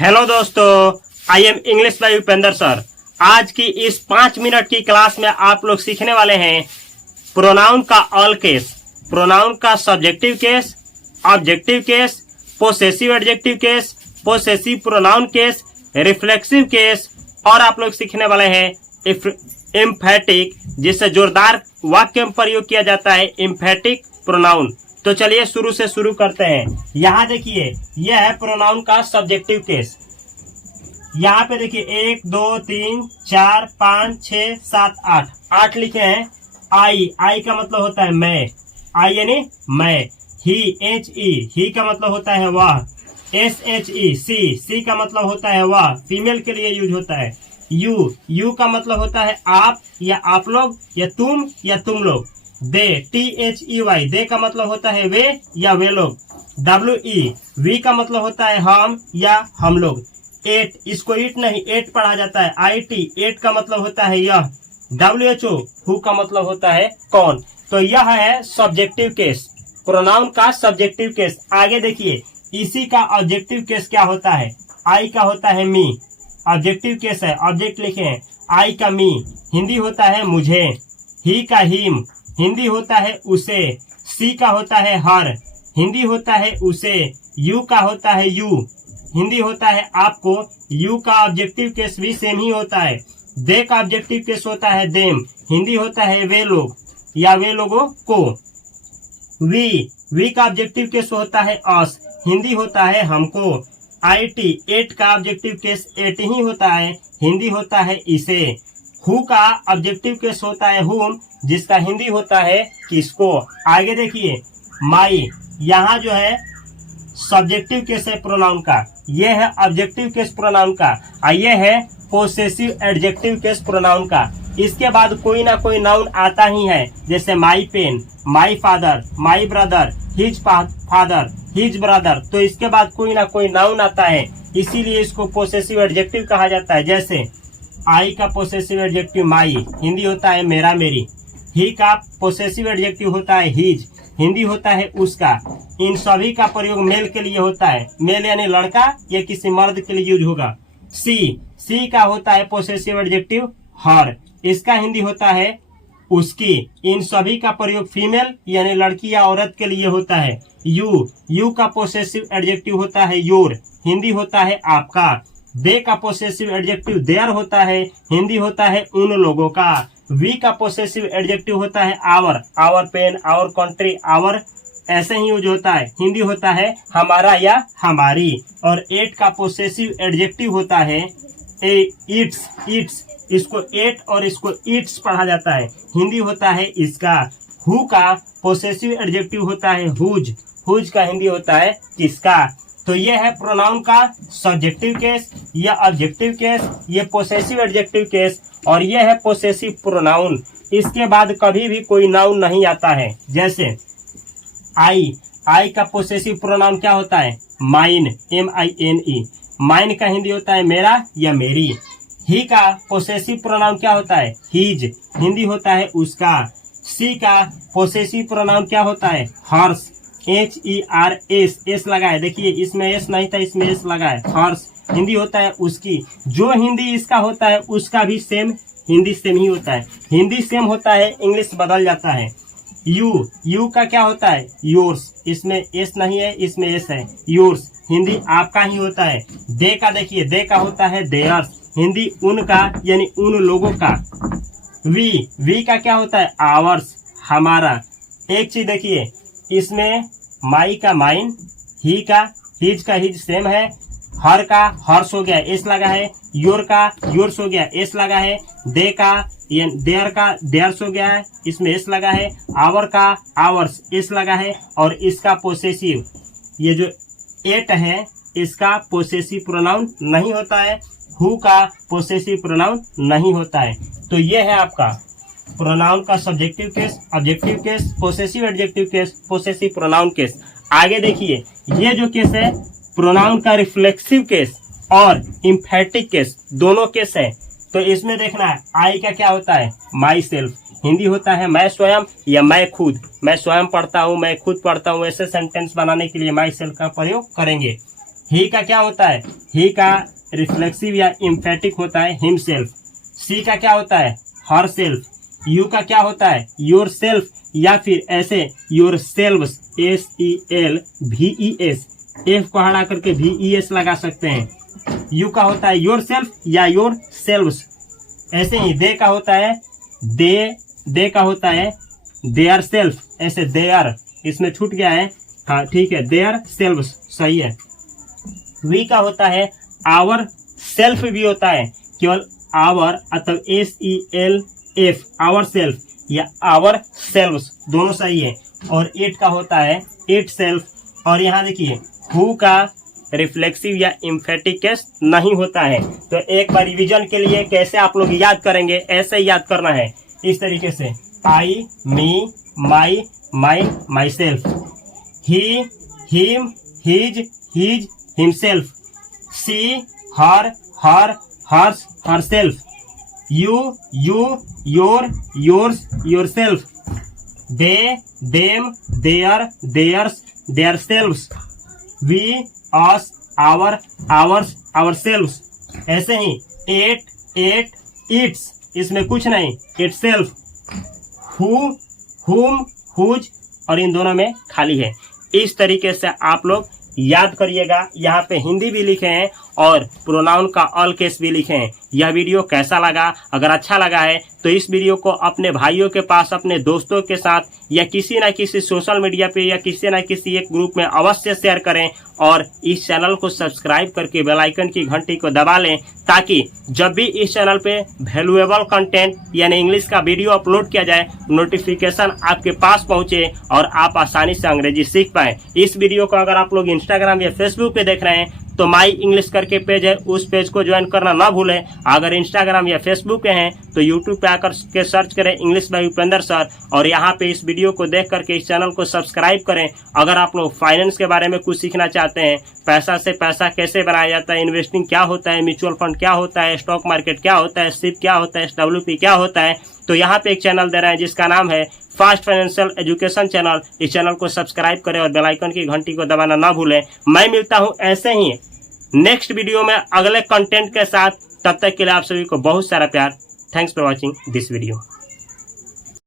Hello दोस्तों, I am English by Upendra sir. आज की इस 5 मिनट की क्लास में आप लोग सीखने वाले हैं प्रोनाउन का ऑल केस, प्रोनाउन का subjective case, objective case, possessive adjective case, possessive pronoun case, reflexive case और आप लोग सीखने वाले हैं एम्फेटिक, जिससे जोरदार वाक्य में प्रयोग किया जाता है एम्फेटिक प्रोनाउन। तो चलिए शुरू से शुरू करते हैं। यहाँ देखिए, यह है प्रोनाउन का सब्जेक्टिव केस। यहाँ पे देखिए 1 2 3 4 5 6 7 8 लिखे हैं। आई का मतलब होता है मैं, आई यानी मैं। ही का मतलब होता है वह। सी का मतलब होता है वह, फीमेल के लिए यूज होता है। यू का मतलब होता है आप या आप लोग या तुम लोग। दे का मतलब होता है वे या वे लोग। वी का मतलब होता है हम या हम लोग। एट, इसको ईट नहीं एट पढ़ा जाता है। एट का मतलब होता है यह। हु का मतलब होता है कौन। तो यह है सब्जेक्टिव केस, प्रोनाउन का सब्जेक्टिव केस। आगे देखिए, इसी का ऑब्जेक्टिव केस क्या होता है। आई का होता है मी, ऑब्जेक्टिव केस है, ऑब्जेक्ट लिखे हैं। आई का मी हिंदी होता है मुझे। ही का हिम हिंदी होता है उसे। सी का होता है हर, हिंदी होता है उसे। यू का होता है यू, हिंदी होता है आपको। यू का ऑब्जेक्टिव केस भी सेम ही होता है। दे का ऑब्जेक्टिव केस होता है देम, हिंदी होता है वे लोग या वे लोगों को। वी का ऑब्जेक्टिव केस होता है अस, हिंदी होता है हमको। एट का ऑब्जेक्टिव केस एट ही होता है, हिंदी होता है इसे। हु का ऑब्जेक्टिव केस होता है हुम, जिसका हिंदी होता है किसको। आगे देखिए, माई यहाँ जो है सब्जेक्टिव केस है प्रोनाउन का, यह है ऑब्जेक्टिव केस प्रोनाउन का, और यह है पोसेसिव एडजेक्टिव केस प्रोनाउन का। इसके बाद कोई ना कोई नाउन आता ही है, जैसे my pen, my father, my brother, his father, his brother. तो इसके बाद कोई ना कोई नाउन आता है, इसीलिए इसको पोसेसिव एडजेक्टिव कहा जाता है। जैसे आई का पोसेसिव एडजेक्टिव माई, हिंदी होता है मेरा मेरी। ही का पोसेसिव एडजेक्टिव होता है हिज, हिंदी होता है उसका। इन सभी का प्रयोग मेल के लिए होता है, मेल यानी लड़का या किसी मर्द के लिए यूज होगा। सी का होता है पोसेसिव एडजेक्टिव हर, इसका हिंदी होता है उसकी। इन सभी का प्रयोग फीमेल यानी लड़की या औरत के लिए होता है। यू का पोसेसिव एडजेक्टिव होता है योर, हिंदी होता है आपका। दे का पोसेसिव एडजेक्टिव देयर होता है, हिंदी होता है उन लोगों का। वी का पोसेसिव एडजेक्टिव होता है our pen, our country, our ऐसे ही यूज होता है, हिंदी होता है हमारा या हमारी। और एट का पोसेसिव एडजेक्टिव होता है इट्स, इसको एट और इसको इट्स पढ़ा जाता है, हिंदी होता है इसका। हु का पोसेसिव एडजेक्टिव होता है हुज का हिंदी होता है किसका। तो ये है प्रोनाउन का सब्जेक्टिव केस, यह ऑब्जेक्टिव केस, ये पोसेसिव एडजेक्टिव केस और ये है पोसेसिव प्रोनाउन। इसके बाद कभी भी कोई नाउन नहीं आता है। जैसे आई का पोसेसिव प्रोनाउन क्या होता है, माइन, MINE, माइन का हिंदी होता है मेरा या मेरी। ही का पोसेसिव प्रोनाउन क्या होता है, हिज, हिंदी होता है उसका। सी का पोसेसिव प्रोनाउन क्या होता है, हर्ष, HERS लगा है, देखिए इसमें एस नहीं था, इसमें एस लगा है। हर्ष हिंदी होता है उसकी। जो हिंदी इसका होता है उसका भी सेम हिंदी सेम ही होता है, हिंदी सेम होता है, इंग्लिश बदल जाता है। यू का क्या होता है, योर्स, इसमें एस नहीं है, इसमें एस है। योर्स हिंदी आपका ही होता है। दे का देखिए, दे का होता है देयर्स, हिंदी उनका यानी उन लोगों का। वी का क्या होता है, आवर्स, हमारा। एक चीज देखिए, इसमें माई का माइन, ही का हिज का हिज सेम है, हर का हर्ष हो गया एस लगा है, योर का योर्स हो गया एस लगा है, दे का देयर का देयर्स हो गया है, इसमें एस लगा है, आवर का आवर्स एस लगा है। और इसका पोसेसिव, ये जो एट है इसका पोसेसिव प्रोनाउन नहीं होता है, हु का पोसेसिव प्रोनाउन नहीं होता है। तो ये है आपका प्रोनाउन का subjective case, objective case, possessive adjective case, possessive pronoun case. आगे देखिए, ये जो केस है प्रोनाउन का रिफ्लेक्सिव केस और इम्फेटिक केस, दोनों केस है। तो इसमें देखना है, आई का क्या होता है, माई सेल्फ, हिंदी होता है मैं स्वयं या मैं खुद, मैं स्वयं पढ़ता हूँ, मैं खुद पढ़ता हूँ, ऐसे सेंटेंस बनाने के लिए माई सेल्फ का प्रयोग करेंगे। ही का क्या होता है, ही का रिफ्लेक्सिव या इम्फेटिक होता है हिमसेल्फ। सी का क्या होता है, हर सेल्फ। यू का क्या होता है, योर सेल्फ, या फिर ऐसे योर सेल्व्स, SELVES। एफ को हटा करके VES लगा सकते हैं। यू का होता है योर सेल्फ या योर सेल्व्स। ऐसे ही दे का होता है दे का होता है देयर सेल्फ, ऐसे देयर, इसमें छूट गया है, हाँ ठीक है, देयर सेल्व्स सही है। वी का होता है आवर सेल्फ भी होता है, केवल आवर अथवा SELF, आवर सेल्फ या आवर सेल्व्स दोनों सही है। और एट का होता है इट सेल्फ। और यहाँ देखिए हु का रिफ्लेक्सिव या इम्फेटिक केस नहीं होता है। तो एक बार रिवीजन के लिए कैसे आप लोग याद करेंगे, ऐसे याद करना है इस तरीके से, I, me, my, myself, he, him, his, himself, she, her, hers, herself, you, yours, yourself, they, them, theirs, theirselves, we, us, ours, ourselves। ऐसे ही it, its, इसमें कुछ नहीं, itself, who, whom, whose, और इन दोनों में खाली है। इस तरीके से आप लोग याद करिएगा। यहाँ पे हिंदी भी लिखे हैं और प्रोनाउन का ऑल केस भी लिखे हैं। यह वीडियो कैसा लगा, अगर अच्छा लगा है तो इस वीडियो को अपने भाइयों के पास, अपने दोस्तों के साथ या किसी न किसी सोशल मीडिया पे या किसी न किसी एक ग्रुप में अवश्य शेयर करें और इस चैनल को सब्सक्राइब करके बेल आइकन की घंटी को दबा लें, ताकि जब भी इस चैनल पे वैल्यूएबल कंटेंट यानी इंग्लिश का वीडियो अपलोड किया जाए, नोटिफिकेशन आपके पास पहुंचे और आप आसानी से अंग्रेजी सीख पाएं। इस वीडियो को अगर आप लोग इंस्टाग्राम या फेसबुक पे देख रहे हैं तो माई इंग्लिश करके पेज है, उस पेज को ज्वाइन करना ना भूलें। अगर इंस्टाग्राम या फेसबुक पे हैं तो यूट्यूब पे आकर के सर्च करें इंग्लिश बाय उपेंद्र सर और यहाँ पे इस वीडियो को देख करके इस चैनल को सब्सक्राइब करें। अगर आप लोग फाइनेंस के बारे में कुछ सीखना चाहते हैं, पैसा से पैसा कैसे बनाया जाता है, इन्वेस्टिंग क्या होता है, म्यूचुअल फंड क्या होता है, स्टॉक मार्केट क्या होता है, सिप क्या होता है, SWP क्या होता है, तो यहाँ पे एक चैनल दे रहे हैं जिसका नाम है फास्ट फाइनेंशियल एजुकेशन चैनल। इस चैनल को सब्सक्राइब करें और बेल आइकन की घंटी को दबाना ना भूलें। मैं मिलता हूँ ऐसे ही नेक्स्ट वीडियो में अगले कंटेंट के साथ। तब तक के लिए आप सभी को बहुत सारा प्यार। Thanks for watching this video.